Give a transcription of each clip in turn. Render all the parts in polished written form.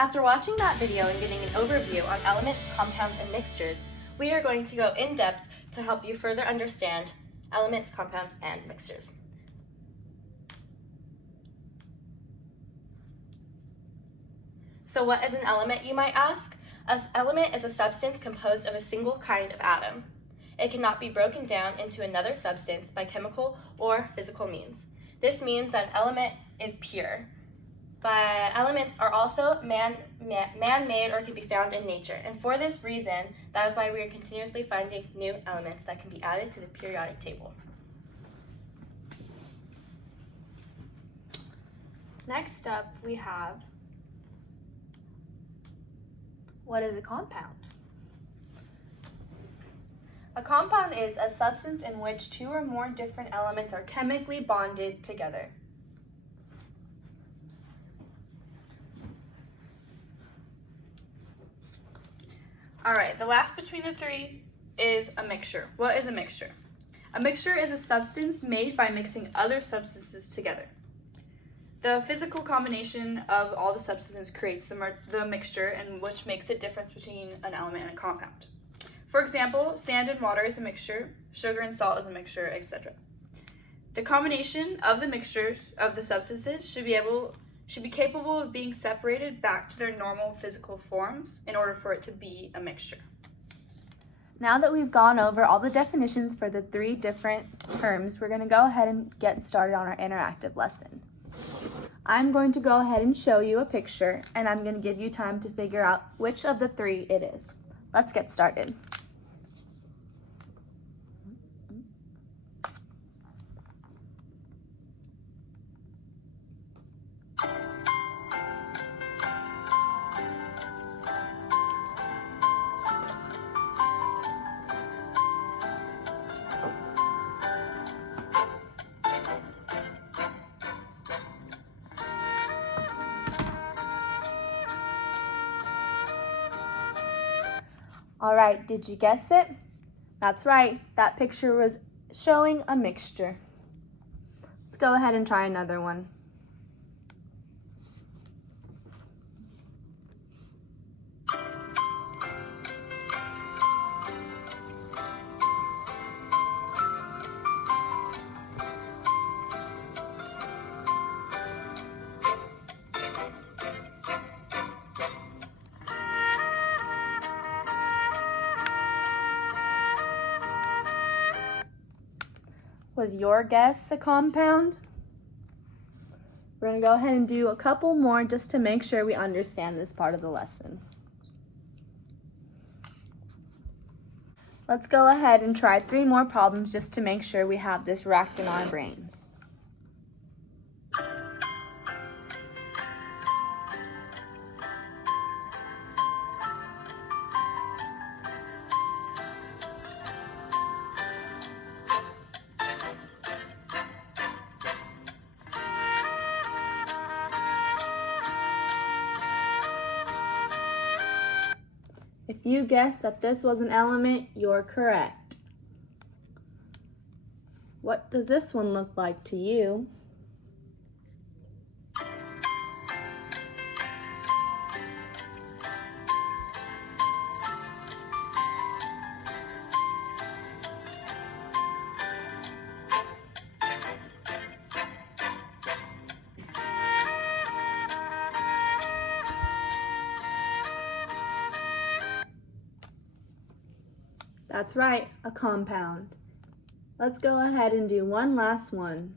After watching that video and getting an overview on elements, compounds, and mixtures, we are going to go in depth to help you further understand elements, compounds, and mixtures. So what is an element, you might ask? An element is a substance composed of a single kind of atom. It cannot be broken down into another substance by chemical or physical means. This means that an element is pure. But elements are also man-made or can be found in nature. And for this reason, that is why we are continuously finding new elements that can be added to the periodic table. Next up, we have, what is a compound? A compound is a substance in which two or more different elements are chemically bonded together. All right, the last between the three is a mixture. What is a mixture? A mixture is a substance made by mixing other substances together. The physical combination of all the substances creates the mixture, and which makes it difference between an element and a compound. For example, sand and water is a mixture, sugar and salt is a mixture, etc. The combination of the mixtures of the substances should be capable of being separated back to their normal physical forms in order for it to be a mixture. Now that we've gone over all the definitions for the three different terms, we're going to go ahead and get started on our interactive lesson. I'm going to go ahead and show you a picture, and I'm going to give you time to figure out which of the three it is. Let's get started. All right, did you guess it? That's right, that picture was showing a mixture. Let's go ahead and try another one. Was your guess a compound? We're going to go ahead and do a couple more just to make sure we understand this part of the lesson. Let's go ahead and try 3 more problems just to make sure we have this racked in our brains. If you guessed that this was an element, you're correct. What does this one look like to you? That's right, a compound. Let's go ahead and do one last one.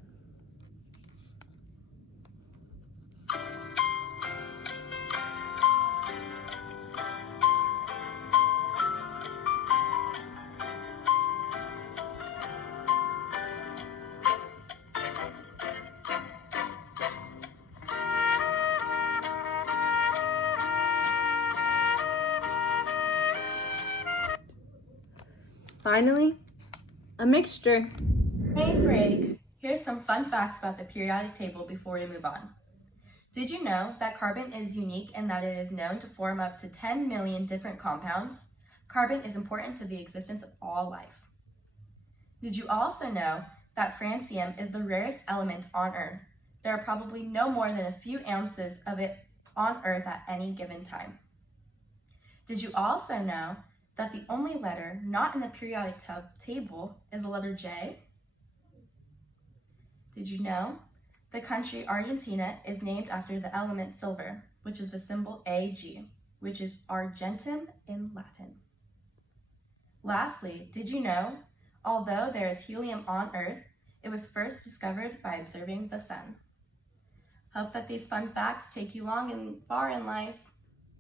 Finally, a mixture. Hey, break! Here's some fun facts about the periodic table before we move on. Did you know that carbon is unique in that it is known to form up to 10 million different compounds? Carbon is important to the existence of all life. Did you also know that francium is the rarest element on Earth? There are probably no more than a few ounces of it on Earth at any given time. Did you also know that the only letter not in the periodic table is the letter J? Did you know the country Argentina is named after the element silver, which is the symbol Ag, which is Argentum in Latin? Lastly, did you know, although there is helium on Earth, it was first discovered by observing the sun? Hope that these fun facts take you long and far in life.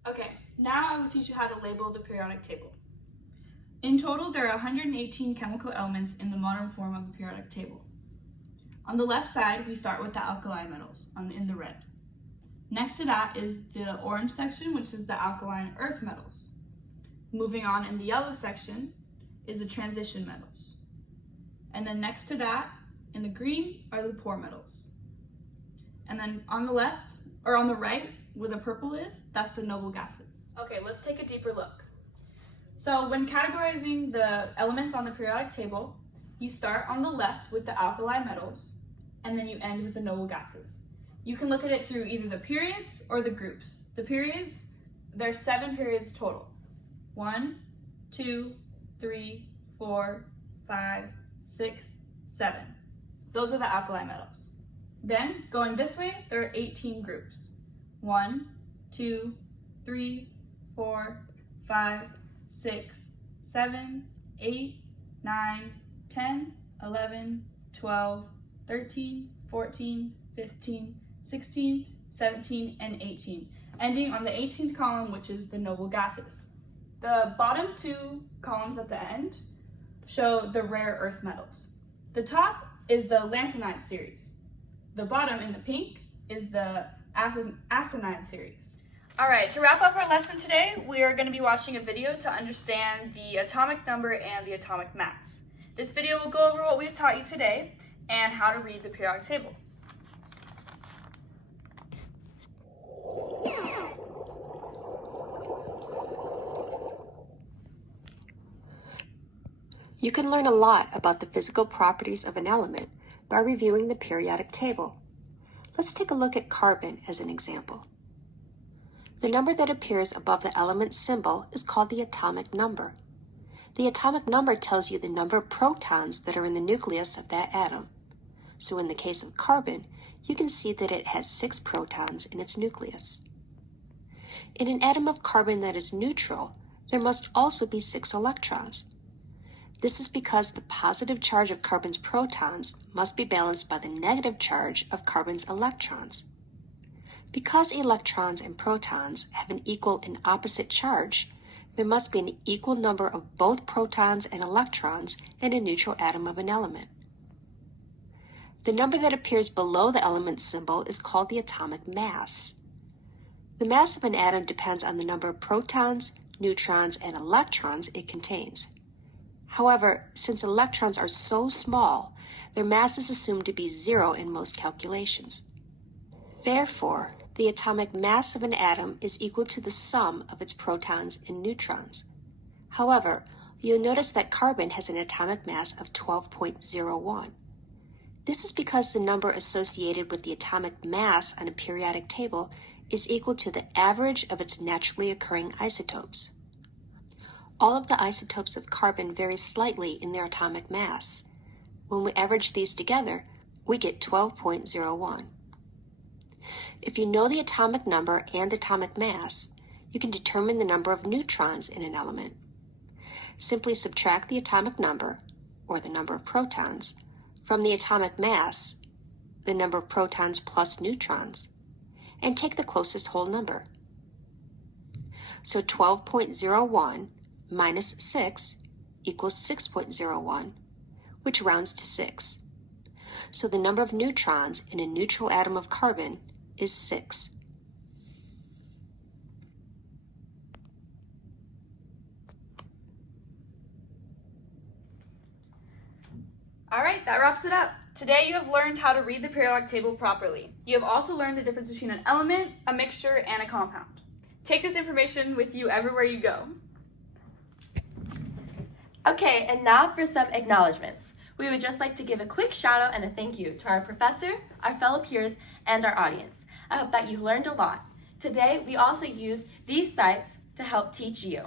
Okay, now I will teach you how to label the periodic table. In total, there are 118 chemical elements in the modern form of the periodic table. On the left side, we start with the alkali metals in the red. Next to that is the orange section, which is the alkaline earth metals. Moving on, in the yellow section is the transition metals. And then next to that, in the green, are the poor metals. And then on the left, or on the right, where the purple is, that's the noble gases. Okay, let's take a deeper look. So when categorizing the elements on the periodic table, you start on the left with the alkali metals, and then you end with the noble gases. You can look at it through either the periods or the groups. The periods, there's 7 periods total. 1, 2, 3, 4, 5, 6, 7. Those are the alkali metals. Then, going this way, there are 18 groups. 1, 2, 3, 4, 5, 6, 7, 8, 9, 10, 11, 12, 13, 14, 15, 16, 17, and 18, ending on the 18th column, which is the noble gases. The bottom 2 columns at the end show the rare earth metals. The top is the lanthanide series. The bottom in the pink is the aconite series. All right, to wrap up our lesson today, we are going to be watching a video to understand the atomic number and the atomic mass. This video will go over what we've taught you today and how to read the periodic table. You can learn a lot about the physical properties of an element by reviewing the periodic table. Let's take a look at carbon as an example. The number that appears above the element symbol is called the atomic number. The atomic number tells you the number of protons that are in the nucleus of that atom. So in the case of carbon, you can see that it has 6 protons in its nucleus. In an atom of carbon that is neutral, there must also be 6 electrons. This is because the positive charge of carbon's protons must be balanced by the negative charge of carbon's electrons. Because electrons and protons have an equal and opposite charge, there must be an equal number of both protons and electrons in a neutral atom of an element. The number that appears below the element symbol is called the atomic mass. The mass of an atom depends on the number of protons, neutrons, and electrons it contains. However, since electrons are so small, their mass is assumed to be 0 in most calculations. Therefore, the atomic mass of an atom is equal to the sum of its protons and neutrons. However, you'll notice that carbon has an atomic mass of 12.01. This is because the number associated with the atomic mass on a periodic table is equal to the average of its naturally occurring isotopes. All of the isotopes of carbon vary slightly in their atomic mass. When we average these together, we get 12.01. If you know the atomic number and atomic mass, you can determine the number of neutrons in an element. Simply subtract the atomic number, or the number of protons, from the atomic mass, the number of protons plus neutrons, and take the closest whole number. So 12.01 minus 6 equals 6.01, which rounds to 6. So the number of neutrons in a neutral atom of carbon is 6. All right, that wraps it up. Today you have learned how to read the periodic table properly. You have also learned the difference between an element, a mixture, and a compound. Take this information with you everywhere you go. Okay, and now for some acknowledgements. We would just like to give a quick shout out and a thank you to our professor, our fellow peers, and our audience. I hope that you learned a lot. Today, we also use these sites to help teach you.